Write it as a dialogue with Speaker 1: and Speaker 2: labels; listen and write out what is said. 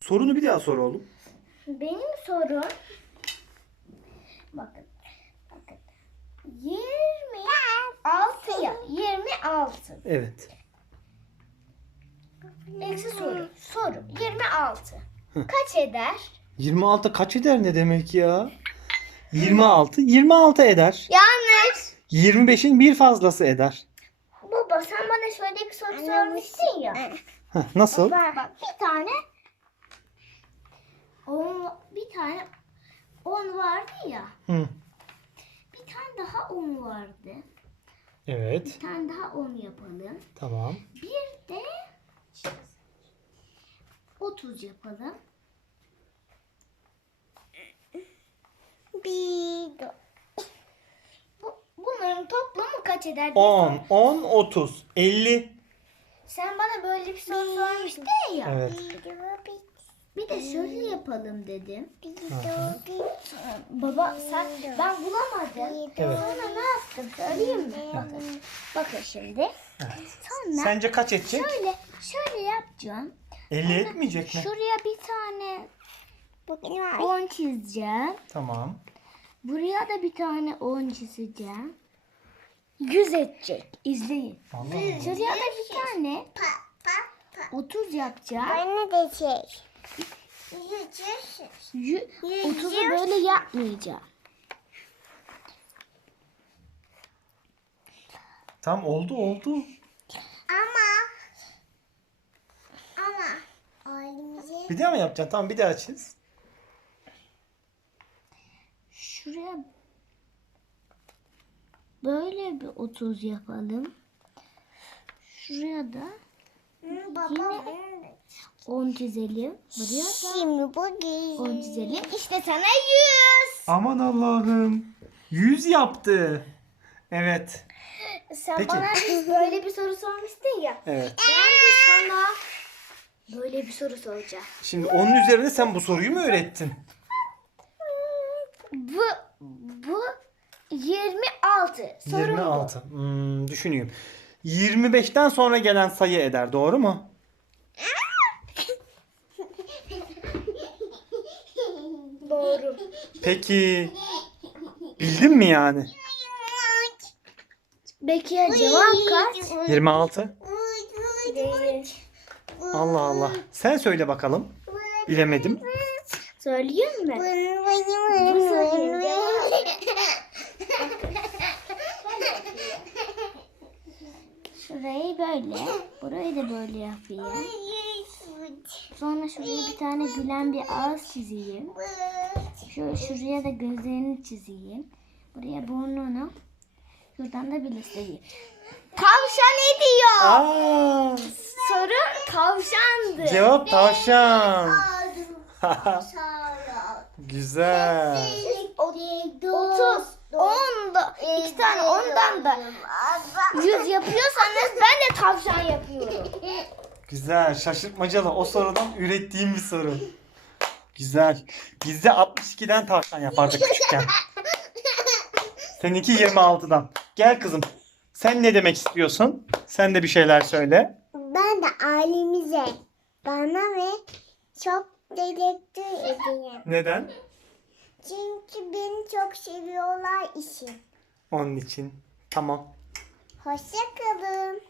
Speaker 1: Sorunu bir daha sor oğlum.
Speaker 2: Benim sorum. Bakın. 26 ya. 26.
Speaker 1: Evet.
Speaker 2: Eksi soru. Soru. 26. Kaç eder?
Speaker 1: 26 kaç eder ne demek ya? 26. 26 eder.
Speaker 2: Yanlış.
Speaker 1: 25'in bir fazlası eder.
Speaker 2: Baba sen bana şöyle bir soru sormuştun ya.
Speaker 1: Nasıl?
Speaker 2: Bak bir tane 10 vardı ya.
Speaker 1: Hı.
Speaker 2: Bir tane daha 10 vardı.
Speaker 1: Evet.
Speaker 2: Bir tane daha 10 yapalım.
Speaker 1: Tamam.
Speaker 2: Bir de 30 yapalım. Bunların toplamı kaç eder?
Speaker 1: 10, 10, 30, 50.
Speaker 2: Sen bana böyle bir soru sormuştun ya.
Speaker 1: Evet.
Speaker 2: Bir de şöyle yapalım dedim.
Speaker 1: Hı.
Speaker 2: Baba ben bulamadım.
Speaker 1: Evet.
Speaker 2: Sonra ne yaptım söyleyeyim mi? Bakın şimdi.
Speaker 1: Evet.
Speaker 2: Sonra
Speaker 1: Sence kaç edecek?
Speaker 2: şöyle yapacağım.
Speaker 1: 50 etmeyecek mi?
Speaker 2: Şuraya bir tane 10 çizeceğim.
Speaker 1: Tamam.
Speaker 2: Buraya da bir tane 10 çizeceğim. 100 edecek. İzleyin.
Speaker 1: Vallahi.
Speaker 2: Şuraya da bir tane 30 yapacağım.
Speaker 3: Bana da şey.
Speaker 2: 30'u böyle yapmayacağım.
Speaker 1: Tamam oldu.
Speaker 3: Ama ailemize
Speaker 1: Bir daha mı yapacaksın? Tamam bir daha çiz.
Speaker 2: Şuraya böyle bir 30 yapalım. Şuraya da
Speaker 3: baba
Speaker 2: 10 çizelim. Buraya da
Speaker 3: şimdi bugün
Speaker 2: 10 çizelim. İşte sana 100.
Speaker 1: Aman Allah'ım. 100 yaptı. Evet.
Speaker 2: Sen
Speaker 1: Peki.
Speaker 2: bana böyle bir soru sormuştun ya.
Speaker 1: Evet.
Speaker 2: Ben de sana böyle bir soru soracağım.
Speaker 1: Şimdi onun üzerine sen bu soruyu mu öğrettin?
Speaker 2: Bu 26. Sorum
Speaker 1: 26. Düşüneyim. 25'ten sonra gelen sayı eder. Doğru mu?
Speaker 2: bu. Doğru.
Speaker 1: Peki. Bildin mi yani?
Speaker 2: Peki ya cevap kaç?
Speaker 1: 26.
Speaker 2: Değil.
Speaker 1: Allah Allah. Sen söyle bakalım. Bilemedim.
Speaker 2: Söyleyeyim mi? Bu sorunun cevabı. Şurayı böyle. Burayı da böyle yapayım. Sonra şuraya bir tane gülen bir ağız çizeyim. Şuraya da gözlerini çizeyim. Buraya burnunu. Şuradan da bilekleri. Tavşan ediyor.
Speaker 1: Aa,
Speaker 2: Soru tavşandı.
Speaker 1: cevap tavşan. Güzel.
Speaker 2: 30, 10 da 2 tane ondan da 100 yapıyorsanız ben de tavşan yapıyorum.
Speaker 1: Güzel. Şaşırtmacalı. O sorudan ürettiğim bir soru. Güzel. Biz de 62'den tavşan yapardık küçükken. Seninki 26'dan. Gel kızım. Sen ne demek istiyorsun? Sen de bir şeyler söyle.
Speaker 3: Ben de ailemize bana ve çok teşekkür edeyim.
Speaker 1: Neden?
Speaker 3: Çünkü beni çok seviyorlar işi.
Speaker 1: Onun için. Tamam.
Speaker 3: Hoşça kalın.